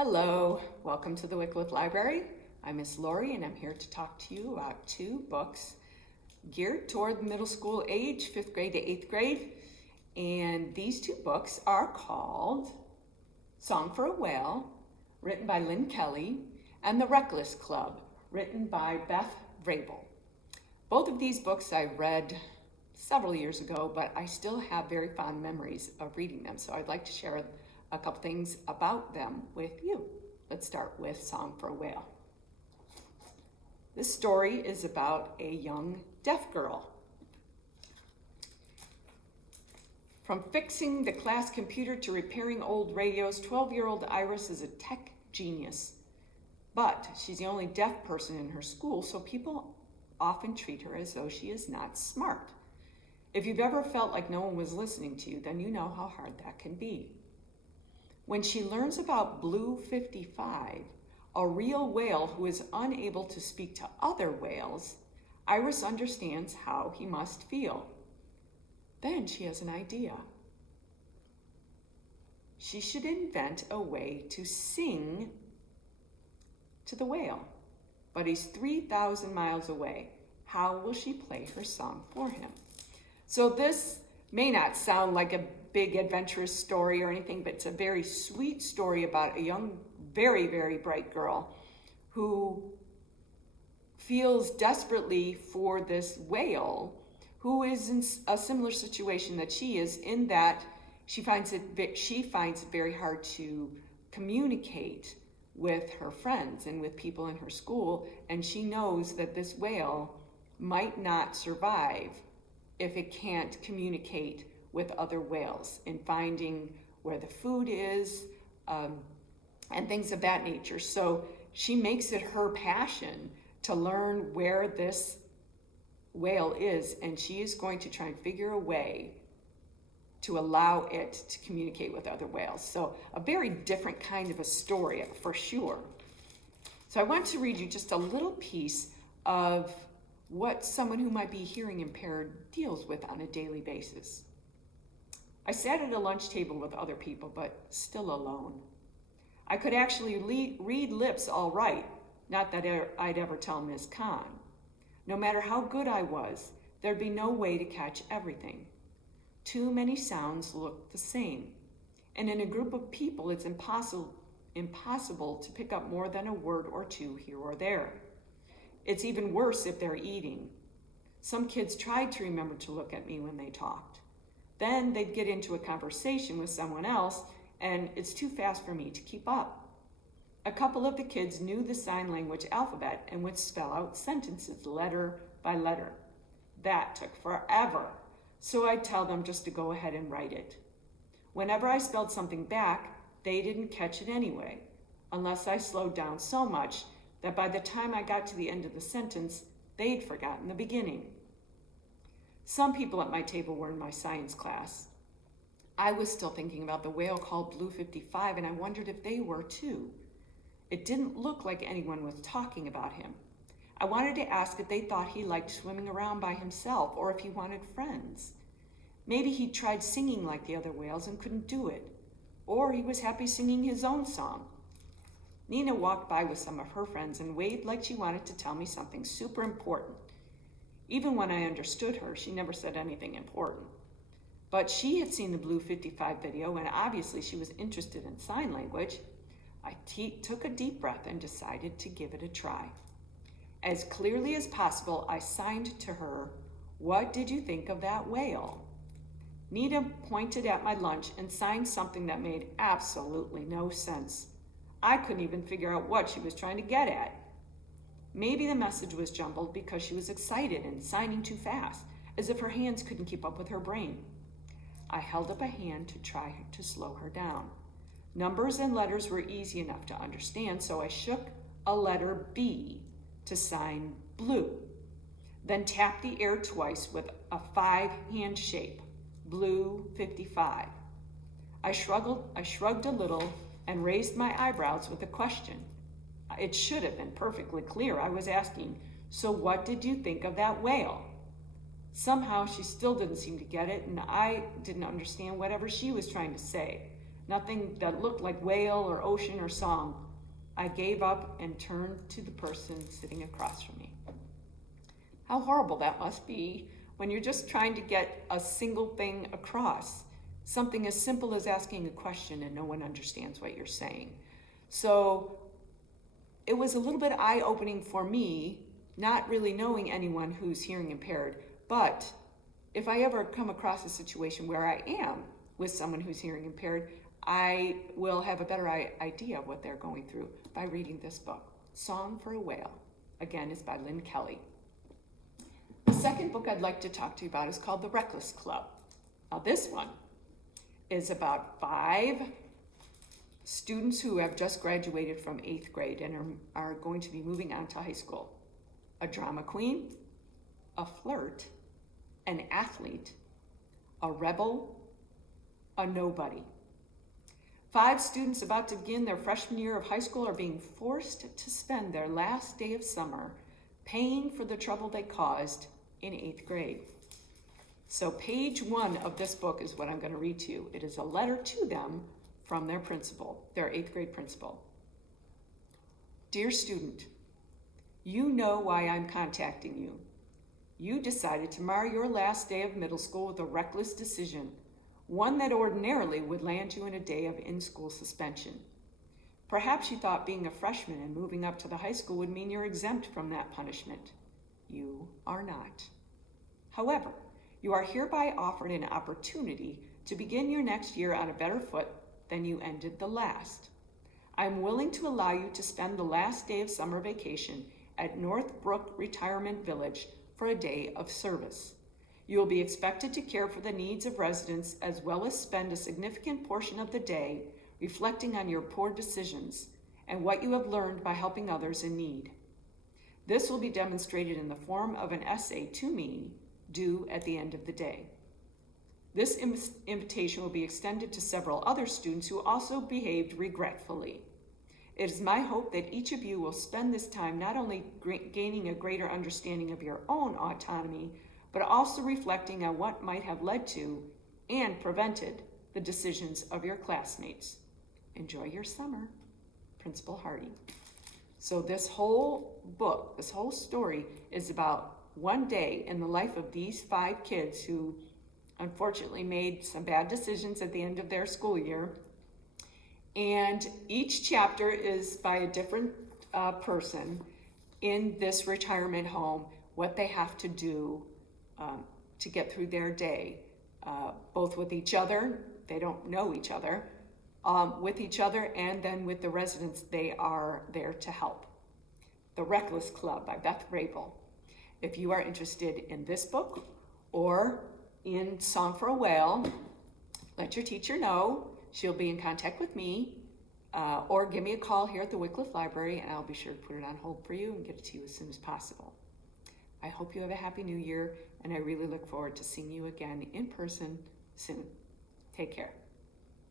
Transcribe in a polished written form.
Hello, welcome to the Wycliffe Library. I'm Miss Lori and I'm here to talk to you about two books geared toward the middle school age, 5th grade to 8th grade. And these two books are called Song for a Whale, written by Lynn Kelly, and The Reckless Club, written by Beth Vrabel. Both of these books I read several years ago, but I still have very fond memories of reading them, so I'd like to share a couple things about them with you. Let's start with Song for a Whale. This story is about a young deaf girl. From fixing the class computer to repairing old radios, 12-year-old Iris is a tech genius. But she's the only deaf person in her school, so people often treat her as though she is not smart. If you've ever felt like no one was listening to you, then you know how hard that can be. When she learns about Blue 55, a real whale who is unable to speak to other whales, Iris understands how he must feel. Then she has an idea. She should invent a way to sing to the whale, but he's 3,000 miles away. How will she play her song for him? So this may not sound like a big adventurous story or anything, but it's a very sweet story about a young, very, very bright girl who feels desperately for this whale who is in a similar situation that she is, in that she finds it very hard to communicate with her friends and with people in her school, and she knows that this whale might not survive if it can't communicate with other whales in finding where the food is and things of that nature. So she makes it her passion to learn where this whale is, and she is going to try and figure a way to allow it to communicate with other whales. So a very different kind of a story for sure. So I want to read you just a little piece of what someone who might be hearing impaired deals with on a daily basis. I sat at a lunch table with other people, but still alone. I could actually read lips all right, not that I'd ever tell Ms. Khan. No matter how good I was, there'd be no way to catch everything. Too many sounds look the same, and in a group of people, it's impossible to pick up more than a word or two here or there. It's even worse if they're eating. Some kids tried to remember to look at me when they talked. Then they'd get into a conversation with someone else, and it's too fast for me to keep up. A couple of the kids knew the sign language alphabet and would spell out sentences letter by letter. That took forever, so I'd tell them just to go ahead and write it. Whenever I spelled something back, they didn't catch it anyway, unless I slowed down so much that by the time I got to the end of the sentence, they'd forgotten the beginning. Some people at my table were in my science class. I was still thinking about the whale called Blue 55, and I wondered if they were too. It didn't look like anyone was talking about him. I wanted to ask if they thought he liked swimming around by himself or if he wanted friends. Maybe he tried singing like the other whales and couldn't do it, or he was happy singing his own song. Nina walked by with some of her friends and waved like she wanted to tell me something super important. Even when I understood her, she never said anything important. But she had seen the Blue 55 video, and obviously she was interested in sign language. I took a deep breath and decided to give it a try. As clearly as possible, I signed to her, "What did you think of that whale?" Nina pointed at my lunch and signed something that made absolutely no sense. I couldn't even figure out what she was trying to get at. Maybe the message was jumbled because she was excited and signing too fast, as if her hands couldn't keep up with her brain. I held up a hand to try to slow her down. Numbers and letters were easy enough to understand, so I shook a letter B to sign blue, then tapped the air twice with a 5-hand shape, Blue 55. I shrugged a little and raised my eyebrows with a question. It should have been perfectly clear. I was asking, "So what did you think of that whale?" Somehow she still didn't seem to get it, and I didn't understand whatever she was trying to say. nothing that looked like whale or ocean or song. I gave up and turned to the person sitting across from me. How horrible that must be when you're just trying to get a single thing across. Something as simple as asking a question and no one understands what you're saying. So it was a little bit eye-opening for me, not really knowing anyone who's hearing impaired, but if I ever come across a situation where I am with someone who's hearing impaired, I will have a better idea of what they're going through by reading this book. Song for a Whale, again, is by Lynn Kelly. The second book I'd like to talk to you about is called The Reckless Club. Now this one is about 5 students who have just graduated from 8th grade and are going to be moving on to high school. A drama queen, a flirt, an athlete, a rebel, a nobody. 5 students about to begin their freshman year of high school are being forced to spend their last day of summer paying for the trouble they caused in 8th grade. So page 1 of this book is what I'm going to read to you. It is a letter to them from their principal, their 8th grade principal. Dear student, you know why I'm contacting you. You decided to mar your last day of middle school with a reckless decision, one that ordinarily would land you in a day of in-school suspension. Perhaps you thought being a freshman and moving up to the high school would mean you're exempt from that punishment. You are not. However, you are hereby offered an opportunity to begin your next year on a better foot than you ended the last. I'm willing to allow you to spend the last day of summer vacation at Northbrook Retirement Village for a day of service. You will be expected to care for the needs of residents as well as spend a significant portion of the day reflecting on your poor decisions and what you have learned by helping others in need. This will be demonstrated in the form of an essay to me due at the end of the day. This invitation will be extended to several other students who also behaved regretfully. It is my hope that each of you will spend this time not only gaining a greater understanding of your own autonomy, but also reflecting on what might have led to and prevented the decisions of your classmates. Enjoy your summer, Principal Hardy. So this whole book, this whole story is about one day in the life of these 5 kids who unfortunately made some bad decisions at the end of their school year. And each chapter is by a different person in this retirement home, what they have to do to get through their day, both with each other, they don't know each other, with each other, and then with the residents they are there to help. The Reckless Club by Beth Rabel. If you are interested in this book or in Song for a Whale, let your teacher know. She'll be in contact with me, or give me a call here at the Wycliffe Library, and I'll be sure to put it on hold for you and get it to you as soon as possible. I hope you have a happy new year, and I really look forward to seeing you again in person soon. Take care.